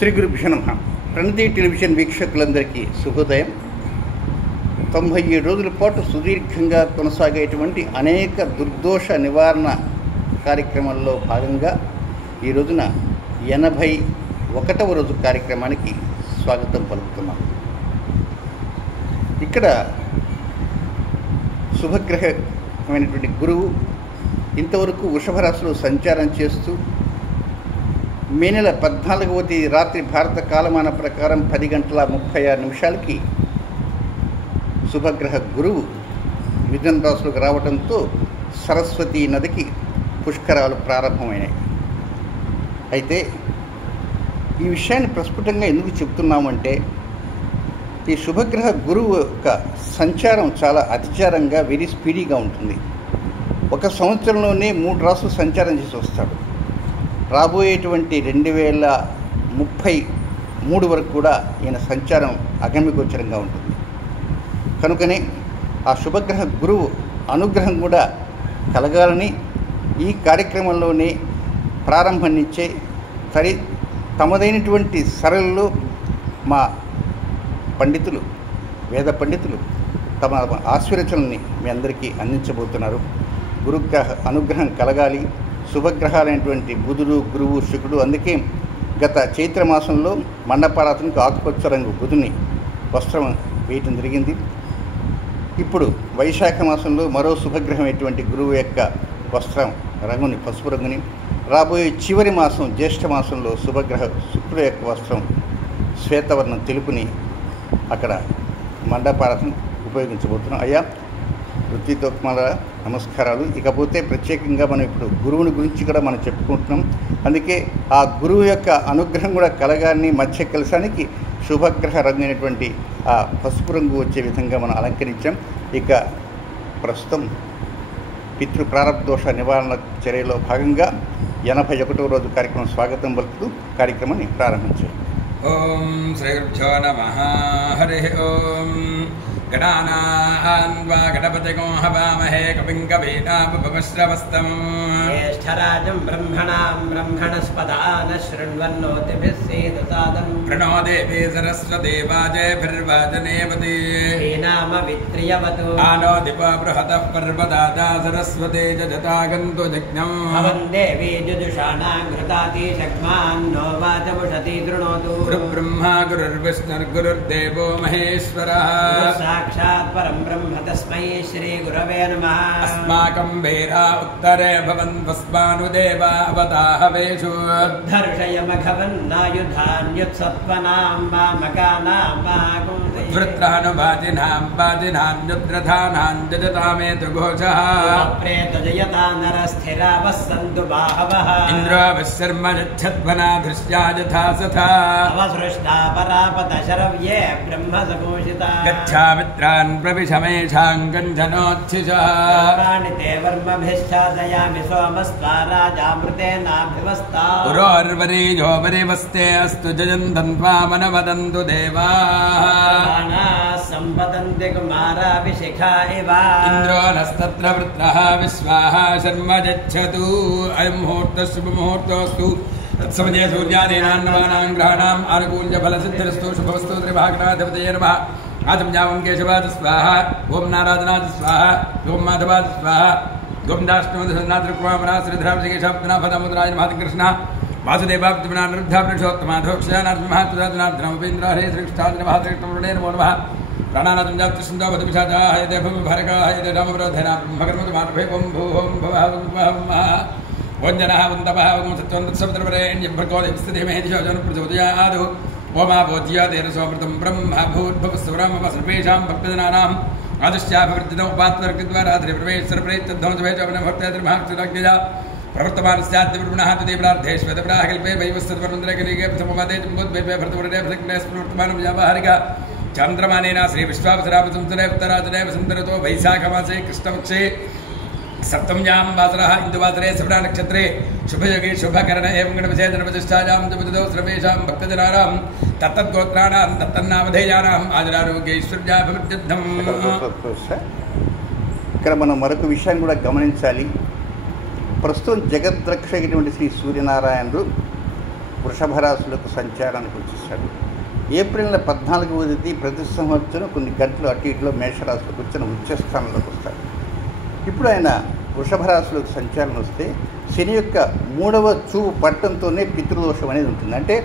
శ్రీ గురుభ్యో నమః. ప్రణతి టెలివిజన్ వీక్షకులందరికీ శుభోదయం. 97 రోజుల పాటు సుదీర్ఘంగా కొనసాగేటువంటి అనేక దుర్దోష నివారణ కార్యక్రమంలో భాగంగా ఈ రోజున 81వ రోజు కార్యక్రమానికి స్వాగతం పలుకుతున్నాం. ఇక్కడ శుభగ్రహమైనటువంటి గురువు ఇంతవరకు వృషభ రాశిలో సంచారం చేస్తూ మే నెల 14వ తేదీ రాత్రి భారత కాలమాన ప్రకారం 10:36 శుభగ్రహ గురువు మిథున రాశిలోకి రావడంతో సరస్వతీ నదికి పుష్కరాలు ప్రారంభమైనాయి. అయితే ఈ విషయాన్ని ప్రస్ఫుటంగా ఎందుకు చెప్తున్నామంటే, ఈ శుభగ్రహ గురువు యొక్క సంచారం చాలా అతిచారంగా వెరీ స్పీడీగా ఉంటుంది. ఒక సంవత్సరంలోనే 3 రాసులు సంచారం చేసి వస్తాడు. రాబోయేటువంటి 2033 వరకు కూడా ఈయన సంచారం అగమ్యగోచరంగా ఉంటుంది. కనుకనే ఆ శుభగ్రహ గురువు అనుగ్రహం కూడా కలగాలని ఈ కార్యక్రమంలోనే ప్రారంభం నుంచే తమదైనటువంటి సరళలో మా పండితులు, వేద పండితులు తమ ఆశీర్వచనల్ని మీ అందరికీ అందించబోతున్నారు. గురుగ్రహ అనుగ్రహం కలగాలి. శుభగ్రహాలైనటువంటి బుధుడు, గురువు, శుక్రుడు, అందుకే గత చైత్రమాసంలో మండపారాతనికి ఆకుపచ్చ రంగు బుధుని వస్త్రం వేయటం జరిగింది. ఇప్పుడు వైశాఖ మాసంలో మరో శుభగ్రహం అయినటువంటి గురువు యొక్క వస్త్రం రంగుని పసుపు రంగుని, రాబోయే చివరి మాసం జ్యేష్ఠ మాసంలో శుభగ్రహ శుక్రుడు యొక్క వస్త్రం శ్వేతవర్ణం తెలుపుని అక్కడ మండపారాతను ఉపయోగించబోతున్నాం. అయ్యా వృత్తితోక్మాల నమస్కారాలు. ఇకపోతే ప్రత్యేకంగా మనం ఇప్పుడు గురువుని గురించి కూడా మనం చెప్పుకుంటున్నాం. అందుకే ఆ గురువు యొక్క అనుగ్రహం కూడా కలగాలని మధ్య కలశానికి శుభగ్రహ రంగు అయినటువంటి ఆ పసుపు రంగు వచ్చే విధంగా మనం అలంకరించాం. ఇక ప్రస్తుతం పితృ ప్రారబ్ధోష నివారణ చర్యలో భాగంగా 81వ రోజు కార్యక్రమం స్వాగతం పలుకుతూ కార్యక్రమాన్ని ప్రారంభించాం. ఓం శ్రీ గురుభ్యో నమః. హరి ఓం. గణానాన్వా గణపతిగో హవామహే కవిం కవీనాముపమశ్రవస్తమం జ్యేష్ఠరాజం బ్రహ్మణాం బ్రహ్మణస్పదాన శృణ్వన్నోతిభిः సేదసాదం ప్రణో దేవీ సరస్వతీ వాజేభిర్వాజనేవతి శ్రీనామవిత్రియవతు ఆనో దిప బృహతః పర్వదాదా సరస్వతీ జజతాగంతు జజ్ఞం భవం దేవీ జుజుషాణాం ఘృతాతి శక్మాన్నో వాచముషతి శృణోతు గురుబ్రహ్మా గురుర్విష్ణుర్గురుర్దేవో మహేశ్వరः సాక్షాత్ పరం బ్రహ్మ తస్మై శ్రీ గురవే నమః. అస్మాకం వేరా ఉత్తరే భవంత్వస్మానుదేవా అవతాహవేషు ధర్షయమఘవన్నాయుధాన్యుత్సత్వనాం మామకానాం మాకుంసే వృత్రానువాజినాం వాజినాన్యుద్రథానాం జజతామేతు ఘోషః ప్రేతజయతా నరస్థిరావः సంతు బాహవః ఇంద్రో విశర్మ యచ్చధ్వనా దృశ్యా యథా సథా అవసృష్టా పరాపత శరవ్యే బ్రహ్మ సపోషితా గచ్ఛామిత్రాన్ ప్రవిశమేషాం గంధనోచ్ఛిషః ప్రాణితే వర్మభిశ్చాదయామి సోమస్త్వా రాజామృతేనాభివస్తా పురోర్వరీయో వరివస్తే అస్తు జయంతం త్వామనవదంతు దేవాః సంపదంతి కుమారాభిషిఖా ఇవ ఇంద్రో నస్తత్ర వృత్రః విశ్వాః శర్మ యచ్చతు అయం ముహూర్తః శుభముహూర్తోస్తు తత్సమయే సూర్యాదీనాన్నవానాం గ్రహాణాం ఆనుకూల్య ఫలసిద్ధిరస్తు శుభవస్తు త్రిభాగనాధిపతయే నమః. ఆచమ్యావం కేశవాద స్వాహ. ఓం నారాయణాద స్వాహ. ఓం మాధవాద స్వాహ. ఓం దాష్ణోదనాథృక్వామరా శ్రీధరాభిషేకేశాబ్దనాభదముద్రాయ మహాకృష్ణ వాసుదేవాబ్దిమనానురుద్ధాభిషోత్తమాధోక్షయానార్మహాతురాజనార్ద్రమపేంద్రాహే శ్రీకృష్ణాదినమహాశ్రీకృష్ణే నమో నమః. ప్రాణానాథంజాప్తిష్ఠావధవిషాదాయ దేభూమిభారకాయ రామవ్రోధేన బ్రహ్మకర్మతుమానభే ఓం భూహోం భవః వంజనః వందవః ఓం సత్యవంతసవితరవరేణ్యభర్గోదేవస్థితిమేధిశోజనప్రచోదయాదు ఓమాభోజ్యాదేరసోమృతం బ్రహ్మ భూర్భువస్సురామపసర్వేషాం భక్తజనానాం ఆదిశ్యాభివృద్ధిదోపాత్వర్గద్వారా త్రిప్రవేశరప్రయత్నధ్వంసభేచోపనమహర్తేత్రిమహాక్షురాజ్ఞజా ప్రవర్తమానస్యాద్యవృణః తుదీప్రార్థేష్వేదప్రాహకల్పే వైవస్సద్వరుంద్రకలీగే ప్రథమమదే జంబోద్భేపే భర్తవరుడే ప్రసక్నేస్ఫుర్వర్తమానం వ్యావహారిక చంద్రమానేన శ్రీ విశ్వావసరామసంతురే ఉత్తరాజనే వసంతరతో వైశాఖమాసే కృష్ణపక్షే సప్తమ్యాం వాసరః ఇందువాసరే శ్రవణ నక్షత్రే శుభయోగి శుభకరణ ఏవం గణవిశేషణప్రతిష్ఠాయాం జపతిదో శ్రవేషాం భక్తజనానాం తత్తద్గోత్రాణాం తత్తన్నామధేయానాం ఆదిరారోగ్యైశ్వర్యాభివృద్ధ్యర్థం. ఇక్కడ మనం మరొక విషయాన్ని కూడా గమనించాలి. ప్రస్తుతం జగద్రక్షకుడైనటువంటి శ్రీ సూర్యనారాయణుడు వృషభ రాశులకు సంచారానికి వచ్చేసాడు. ఏప్రిల్ 14వ తేదీ ప్రతి సంవత్సరం కొన్ని గంటలు అటు ఇటులో మేషరాశిలోకి వచ్చిన ఉచ్చస్థానంలోకి వస్తాడు. ఇప్పుడు ఆయన వృషభ రాశిలోకి సంచారం వస్తే శని యొక్క 3వ చూపు పట్టడంతోనే పితృదోషం అనేది ఉంటుంది. అంటే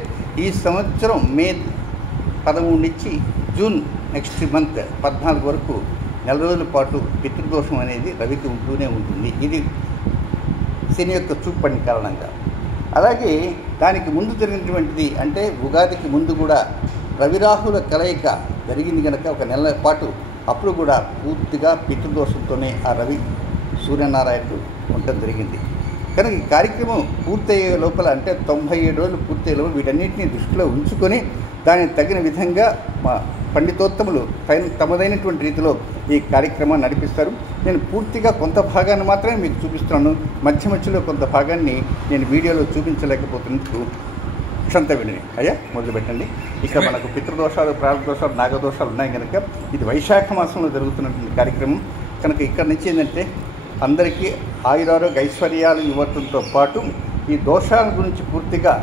ఈ సంవత్సరం మే 13 నుంచి జూన్ నెక్స్ట్ మంత్ 14 వరకు నెల రోజుల పాటు పితృదోషం అనేది రవికి ఉంటూనే ఉంటుంది. ఇది శని యొక్క చూపు పడిన కారణంగా. అలాగే దానికి ముందు జరిగినటువంటిది అంటే ఉగాదికి ముందు కూడా రవిరాహుల కలయిక జరిగింది కనుక ఒక నెల పాటు అప్పుడు కూడా పూర్తిగా పితృదోషంతోనే ఆ రవి సూర్యనారాయణుడు ఉండటం జరిగింది. కనుక ఈ కార్యక్రమం పూర్తయ్యే లోపల అంటే 97 రోజులు పూర్తయ్యే లోపల వీటన్నిటిని దృష్టిలో ఉంచుకొని దానికి తగిన విధంగా మా పండితోత్తములు తమదైనటువంటి రీతిలో ఈ కార్యక్రమాన్ని నడిపిస్తారు. నేను పూర్తిగా కొంత భాగాన్ని మాత్రమే మీకు చూపిస్తున్నాను. మధ్య మధ్యలో కొంత భాగాన్ని నేను వీడియోలో చూపించలేకపోతున్నందుకు క్షంతవిని. అయ్యా మొదలుపెట్టండి. ఇక మనకు పితృదోషాలు, ప్రారంభదోషాలు, నాగదోషాలు ఉన్నాయి కనుక ఇది వైశాఖ మాసంలో జరుగుతున్నటువంటి కార్యక్రమం కనుక ఇక్కడ నుంచి ఏంటంటే అందరికీ ఆయురారోగ్య ఐశ్వర్యాలు ఇవ్వడంతో పాటు ఈ దోషాల గురించి పూర్తిగా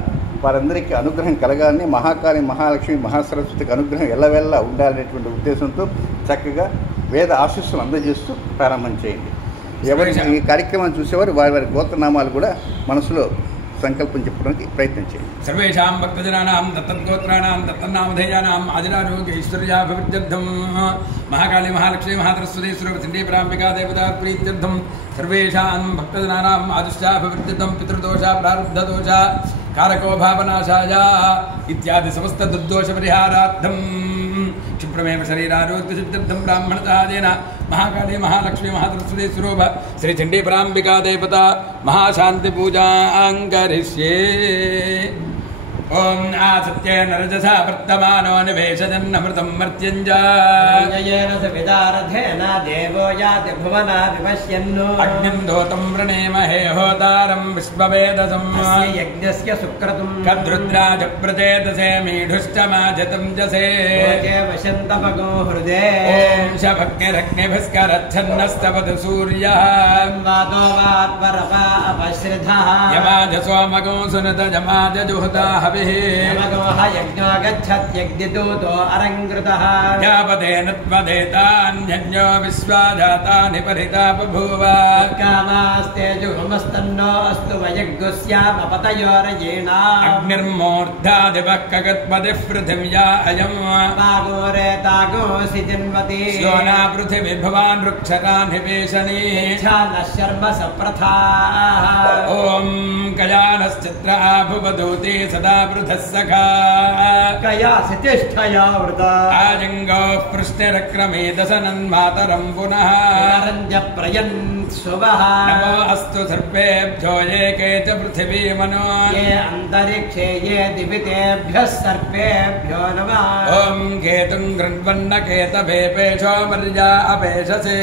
వారందరికీ అనుగ్రహం కలగాలని, మహాకాళి, మహాలక్ష్మి, మహాసరస్వతికి అనుగ్రహం ఎల్లవెల్లా ఉండాలనేటువంటి ఉద్దేశంతో చక్కగా వేద ఆశీస్సులు అందజేస్తూ ప్రారంభం చేయండి. ఎవరి ఈ కార్యక్రమాన్ని చూసేవారు వారి వారి గోత్రనామాలు కూడా మనసులో సంకల్పం చెప్పడానికి ప్రయత్నం చేయండి. సర్వేషాం భక్తజనానాం దత్తగోత్రాణాం దత్తనామధేయానాం ఆదిరారోగ్య ఐశ్వర్యాభివృద్ధ్యర్థం మహాకాళి, మహాలక్ష్మి, మహాసరస్వతి స్వరూప ప్రాంబికా దేవతా ప్రీత్యర్థం సర్వేషాం భక్తజనానాం ఆదిశ్యాభివృద్ధ్యర్థం పితృదోష ప్రారబ్ధదోష కారకో భావనాశాయ ఇత్యాది సమస్త దుర్దోష పరిహారార్థం క్షిప్రమేవ శరీరారోగ్యసిద్ధ్యర్థం బ్రాహ్మణసాదేన మహాకాళి, మహాలక్ష్మి, మహాసరస్వతి స్వరూప శ్రీ చండీ ప్రాంబికా దేవత మహాశాంతి పూజాం కరిష్యే. ఓం ఆసత్యేన రజసా వర్తమానో నివేశజన్నమృతం మర్త్యంజయేన సవిదారథేన దేవో యాతి భువనా విపశ్యన్నో అగ్నిం దోతం వృణేమహే హోతారం విశ్వవేదసం యజ్ఞస్య సుక్రతుం కద్రుద్రాజ ప్రచేతసే మీఢుశ్చ మాజతం జసే వశంతమగో హృదే ఓం శభగ్నిరగ్నిభిస్కరచ్ఛన్నస్తవతు సూర్యః వాదో వాత్పరపా అపశ్రిధః యమాజ సోమగో సునత యమాజ జుహతా హవిః యమగోః యజ్ఞో గచ్చత్యగ్నిదూతో అరంగృతః యావదేన త్వదేతాన్యజ్ఞో విశ్వాజాతాని పరితా బభూవ కామాస్తేజుమస్తన్నో అస్తు వయగ్గుస్యామపతయోరయేణ అగ్నిర్మూర్ధాదివః కగత్పదిః పృథివ్యా అయం తాగోరేతాగోసి జన్మతి యోనా పృథివిర్భవాన్ వృక్షరాన్ నివేశనీ శర్మ సప్రథా ఓం కయానశ్చిత్ర ఆభువదూతి సదా వృధः సఖా కయాసి తిష్ఠయా వృత ఆజంగో పృష్ఠరక్రమే దశనన్మాతరం పునః రంజ ప్రయన్ శుభః నమో అస్తు సర్వేభ్యో ఏకే చ పృథివీ మనో ఏ అంతరిక్షే ఏ దివితేభ్యః సర్వేభ్యో నమః ఓం కేతుం గృణ్వన్న కేతభేపేషో మర్యా అపేషసే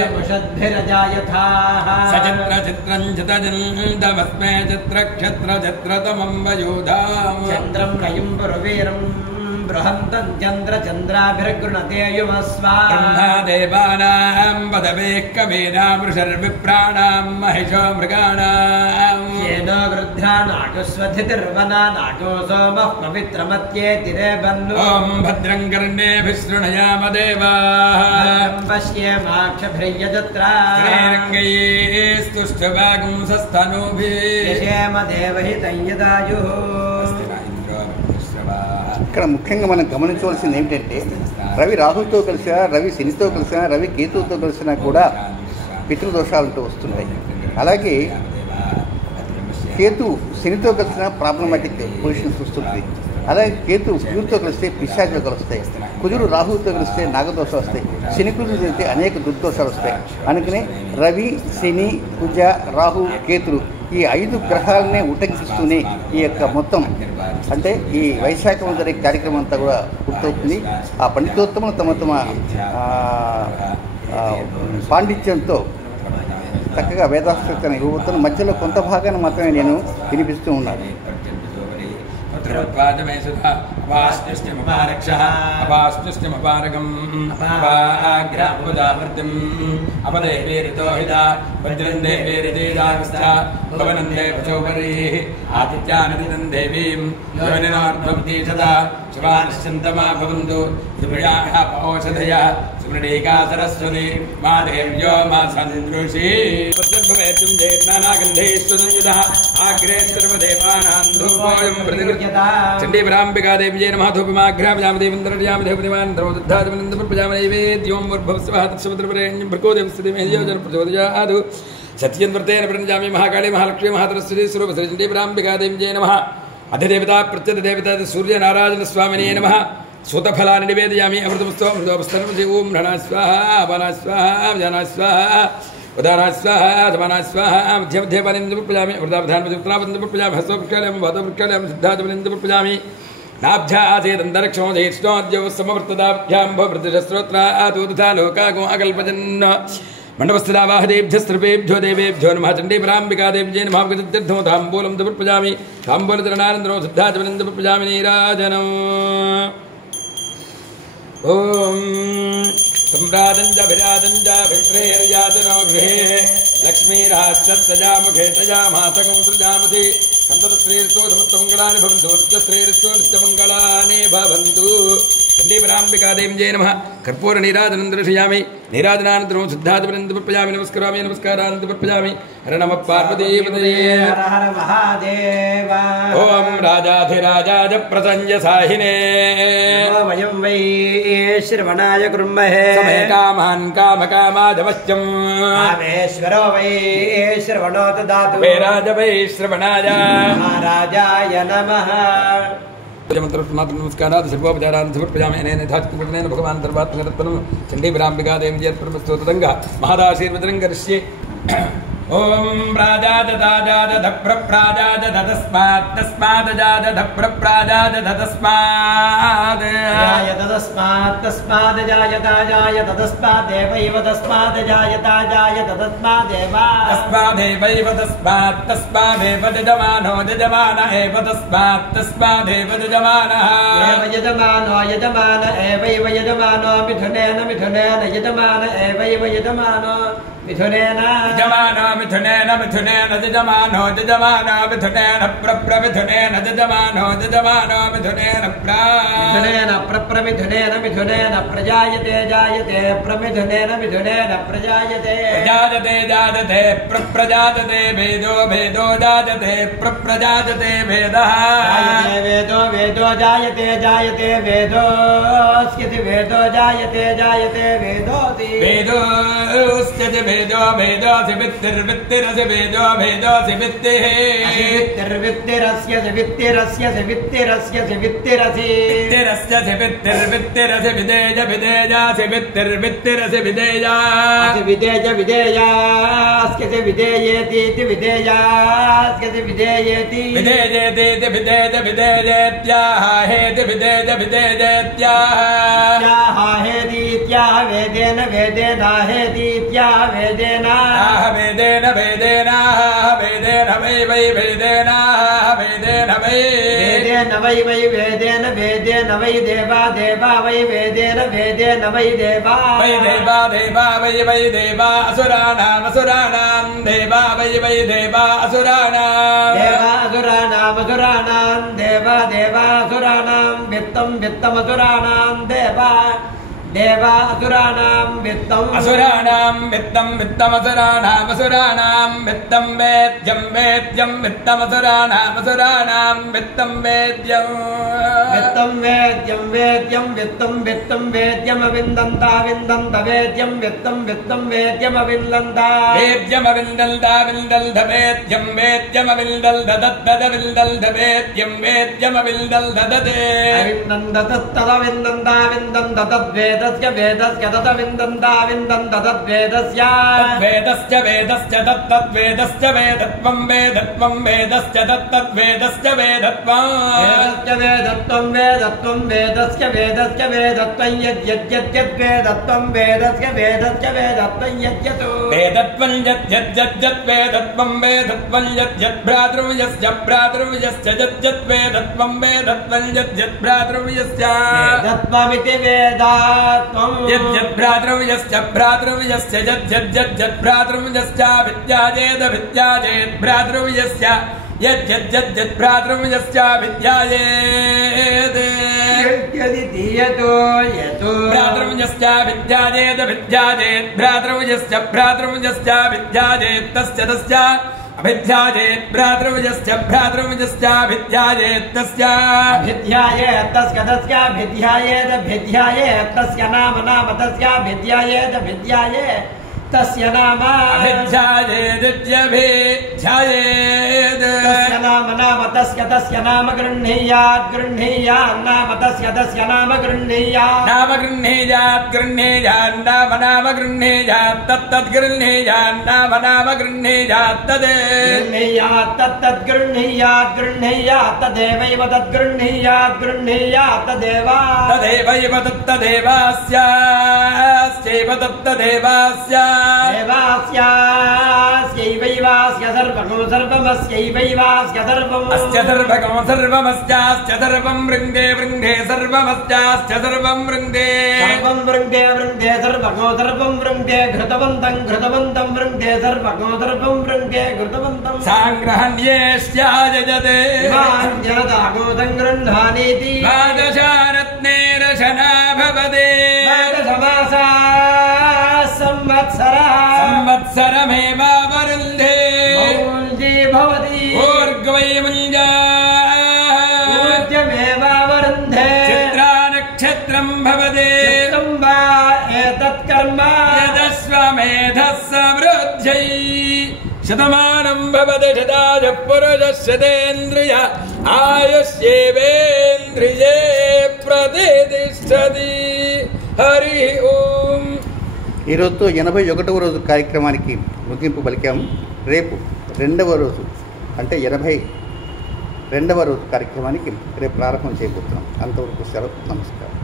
సముషద్భిరజాయథాః సచిత్ర చిత్రం చితజందమస్మే చిత్రక్షత్ర చిత్రతమం వయూధాం చంద్రం రయం పురవీరం బృహంతం చంద్రచంద్రాభిర్గృణతే యువస్వా బ్రహ్మదేవానాం పదవేః కవీనాం ఋషర్విప్రాణాం మహిషో మృగాణాం येनो वृद्धा नागस्वधितिर्वना नागो सोमः पवित्रमत्येतिरे बन्नु ఓం భద్రం కర్ణేభిः శృణుయామ దేవాः पश्येमाक्षभिर्यजत्रा శ్రీరంగైస్తుష్టవాగుంసస్తనూభిः यशेम देवहितं यदायुः ఇక్కడ ముఖ్యంగా మనం గమనించవలసింది ఏమిటంటే రవి రాహుతో కలిసినా, రవి శనితో కలిసినా, రవి కేతువుతో కలిసినా కూడా పితృదోషాలంటూ వస్తుంటాయి. అలాగే కేతు శనితో కలిసిన ప్రాబ్లమాటిక్ పొజిషన్స్ వస్తుంది. అలాగే కేతు కుజుడితో కలిస్తే పిశాచాలు కలుస్తాయి. కుజుడు రాహువుతో కలిస్తే నాగదోషాలు వస్తాయి. శని కుజుడు అయితే అనేక దుర్దోషాలు వస్తాయి. అందుకనే రవి, శని, కుజ, రాహు, కేతులు ఈ 5 గ్రహాలనే ఉటంకిస్తూనే ఈ యొక్క మొత్తం అంటే ఈ వైశాఖం జరిగే కార్యక్రమం అంతా కూడా పూర్తవుతుంది. ఆ పండితోత్తములు తమ తమ పాండిత్యంతో చక్కగా వేదాస్త్రతను ఇవ్వబోతున్న మధ్యలో కొంత భాగాన్ని మాత్రమే నేను వినిపిస్తూ ఉన్నాను. अपास्नुष्ण्यमपारक्षः अपास्नुष्ण्यमपारगम् अपाग्रामुदावृत्तिम् अपदेवेरितोहिता वज्रं देवेरितेजागस्था भवनं देवचौपरीः आदित्यानदिनं देवीं योनिनार्धमतीषदा शिवानिश्चन्तमा भवन्तु सुप्रियाः औषधयः सुमृडीका सरस्वती मा देव्यो मा सन्दृशी भवेतुं जयनानागन्धेश्वरः आग्रे सर्वदेवानां धूपोऽयं प्रतिगृह्यता चण्डीपराम्बिका देव्यै नमः धूपमाघ्रामयामि देवेन्द्रयामि देवदेवान् द्रवदुद्धादमनन्दपुर्पजामनैवेद्यों भूर्भुवस्वः तत्समुद्रपरेण्यं भर्गोदेवस्थितिमेधियो जनप्रचोदयात् सत्यन्वर्तेन प्रणजामि महाकाली महालक्ष्मी महासरस्वती स्वरूपश्री चण्डीपराम्बिका देव्यै नमः अधिदेवता प्रत्यधिदेवता सूर्यनारायणस्वामिने नमः सूतफलानि निवेदयामि अमृतमस्तु अमृतोपस्तरं ओं ह्रणाः स्वाहा अपानाः स्वाहा व्यानाः स्वाहा उदानाः स्वाहा समानाः स्वाहा मध्ये मध्ये पानीन्द्रपुर्पजामि अमृतावधानपुत्रावन्दपुर्पजामि हस्तोपृक्षालयं वातोपृक्षालयं सिद्धार्थवलिन्द्रपुर्पजामि नाभ्या आसेदन्तरिक्षमो जयिष्णोद्यो समवर्तदाभ्यां भवृतशस्त्रोत्रादो तथा लोकागो अकल्पजन् मंडपस्थितावाहदेभ्यस्त्रपेभ्यो देवेभ्यो नमः चण्डीपराम्बिका देव्यै नमः गजतीर्थं ताम्बूलं समर्पयामि ताम्बूलचरणानन्दनं सिद्धाचमनं समर्पयामि नीराजनम् ॐ सम्राजं च विराजं च विश्रेर्याजनो गृहे लक्ष्मीराजसज्जया मुखे तया मातकं सृजामसि सन्ततश्रीर्तो समस्तमङ्गलानि भवन्तु नित्यश्रीर्तो नित्यमङ्गलानि भवन्तु चण्डीपराम्बिका देव्यै नमः कर्पूरनीराजनं दर्शयामि नीराजनानन्तरं सिद्धाचमनं समर्पयामि नमस्करोमि नमस्कारान् समर्पयामि हर नमः पार्वतीपतये हर हर महादेव ॐ राजाधिराजाय प्रसञ्जसाहिने वयं वै श्रवणाय कुर्महे समय कामान् कामकामादवश्यम् कामेश्वरो वै श्रवणो ददातु वैराज वै श्रवणाय महाराजाय नमः नमस्कारात् सर्वोपचारान् समर्पयामि अनेन यथाचित्तेन भगवान् सर्वात्मरत्नं चण्डीपराम्बिका देवी यत्प्रस्तोतदङ्गा महदाशीर्वदनं करिष्ये ॐ प्राजाददाजादधप्रप्राजादधतस्मात् तस्मादजादधप्रप्राजादधतस्मात् जायत तस्मात् तस्मात् जायता जायत तस्मादेवैव तस्मात् जायता जायत तस्मादेव तस्मादेवैव तस्मात् तस्मादेव यजमानो यजमान एव तस्मात् तस्मादेव यजमानः एव यजमानो यजमान एवैव यजमानो मिथुनेन मिथुनेन यजमान एवैव यजमानो मिथुनेन यजमानो मिथुनेन मिथुनेन यजमानो यजमानो मिथुनेन प्रप्रमिथुनेन यजमानो यजमानो मिथुनेन मिथुनेन प्रप्रमिथुनेन मिथुनेन प्रजायते जायते प्रमिथुनेन मिथुनेन प्रजायते प्रजायते जायते प्रप्रजायते वेदो वेदो जायते प्रप्रजायते वेदः वेदो वेदो जायते जायते वेदोऽस्यति वेदो जायते जायते वेदोऽसि वेदोऽस्यति वेदो वेदोऽसि वित्तिर्वित्तिरसि वेदो वेदोऽसि वित्तिः वित्तिर्वित्तिरस्यसि वित्तिरस्यसि वित्तिरस्यसि वित्तिरसि वित्तिरस्यसि वित्तिर्वित्तिरसि विदेज विदेजासि वित्तिर्वित्तिरसि विदेजासि विदेज विदेयास्यसि विदेयेतीति विदेयास्यसि विदेयेति विदेजेतीति विदेज विदेजेत्याह हेति विदेज विदेजेत्याह हेतीत्याह वेदेन वेदेनाहेतीत्याह वेदेनाह वेदेन वेदेनाह वेदेन वै वै वेदेनाह वेदेन वै वेदेन वै वै वेदेन वेदेन वै देवा देवा वै वेदेन वेदेन वै देवा वै देवा देवा वै वै देवा असुराणाम् असुराणाम् देवा वै वै देवा असुराणाम् देवा असुराणाम् असुराणाम् देवा देवा असुराणाम् वित्तं वित्तमसुराणाम् देवा देवा असुराणाम् वित्तम् असुराणाम् वित्तं वित्तमसुराणाम् असुराणाम् वित्तं वेद्यं वेद्यं वित्तमसुराणाम् असुराणाम् वित्तं वेद्यम् वित्तं वेद्यं वेद्यं वित्तं वित्तं वेद्यमविन्दन्ता विन्दन्त वेद्यं वित्तं वित्तं वेद्यमविन्दन्ता वेद्यमविन्दल्दा विन्दल्ध वेद्यं वेद्यमविन्दल्ददद्ददविन्दल्ध वेद्यं वेद्यमविन्दल्दददे अविन्दन्तदत्तदविन्दन्ता विन्दन्त तद्वेदस्य वेदस्य तदविन्दन्ता विन्दन्त तद्वेदस्य वेदस्य वेदस्य तत्तद्वेदस्य वेदत्वं वेदत्वं वेदस्य तत्तद्वेदस्य वेदत्वं वेदस्य वेदत्वं वेदत्वं वेदत्वं वेदस्य वेदस्य वेदत्वं यद्यद्यद्यद्वेदत्वं वेदस्य वेदस्य वेदत्वं यद्यतो वेदत्वं यद्यद्यद्यद् वेदत्वं वेदत्वं यद्यद्भ्रातृव्यस्य भ्रातृव्यश्च यद्यद्वेदत्वं वेदत्वं यद्यद्भ्रातृव्यस्य वेदत्वमिति वेदात्वं यद्यद्भ्रातृव्यश्च भ्रातृव्यश्च यद्यद्यद्भ्रातृव्यश्च विद्यायेद विद्यायेत् भ्रातृव्यस्य यद्यद्यद्भ्रातृव्यश्च विद्यायेत् यद्यदितीयतो यतो भ्रातृव्यश्च विद्यायेद विद्यायेत् भ्रातृव्यश्च भ्रातृव्यश्च विद्यायेत् तस्य तस्य अभिध्यायेत् भ्रातृव्यश्च भ्रातृव्यश्च विद्यायेत् तस्य अभिध्यायेत् तस्य तस्याभिध्यायेत् भिध्यायेत् तस्य नाम नाम तस्याभिध्यायेत् भिध्यायेत् तस्य नाम अभिध्यायेदित्यभिध्यायेत् तस्य नाम नाम तस्य नाम गृह्णीयात् गृह्णीयात् नाम तस्य नाम गृह्णीयात् नाम गृह्णीयात् गृह्णीयात् नाम नाम गृह्णीयात् तत्तद् गृह्णीयात् नाम नाम गृह्णीयात् तद् गृह्णीयात् तत्तद् गृह्णीयात् गृह्णीयात् तदेवैव तद् गृह्णीयात् गृह्णीयात् तदेव तदेवैव तत्तदेवास्यास्यैव तत्तदेवास्य देवास्यास्यैवैवास्य सर्वगो सर्वमस्यैवैवास्य सर्वम् अस्य सर्वगो सर्वमस्यास्य सर्वं वृङ्गे वृङ्गे सर्वमस्यास्य सर्वं वृङ्गे सर्वं वृङ्गे वृङ्गे सर्वगो सर्वं वृङ्गे घृतवन्तं घृतवन्तं वृङ्गे सर्वगो सर्वं वृङ्गे घृतवन्तं साङ्ग्रहण्येष्यायजते जनतागोदं गृह्णानीति द्वादशारत्नेरशना भवते संवत्सरमेवावरुन्धे मौञ्जी भवति ऊर्ध्वै मुञ्जामेवावरुन्धे चित्रा नक्षत्रं भवते चित्रं वा एतत् कर्म यदश्वमेधः समृद्ध्यै शतमानं भवति शताय पुरुषः शतेन्द्रिय आयुष्येवेन्द्रिये प्रतिष्ठति हरि ओम ఈరోజుతో 81వ రోజు కార్యక్రమానికి ముగింపు పలికాము. రేపు 2వ రోజు అంటే 82వ రోజు కార్యక్రమానికి రేపు ప్రారంభం చేయబోతున్నాం. అంతవరకు సెలవు. నమస్కారం.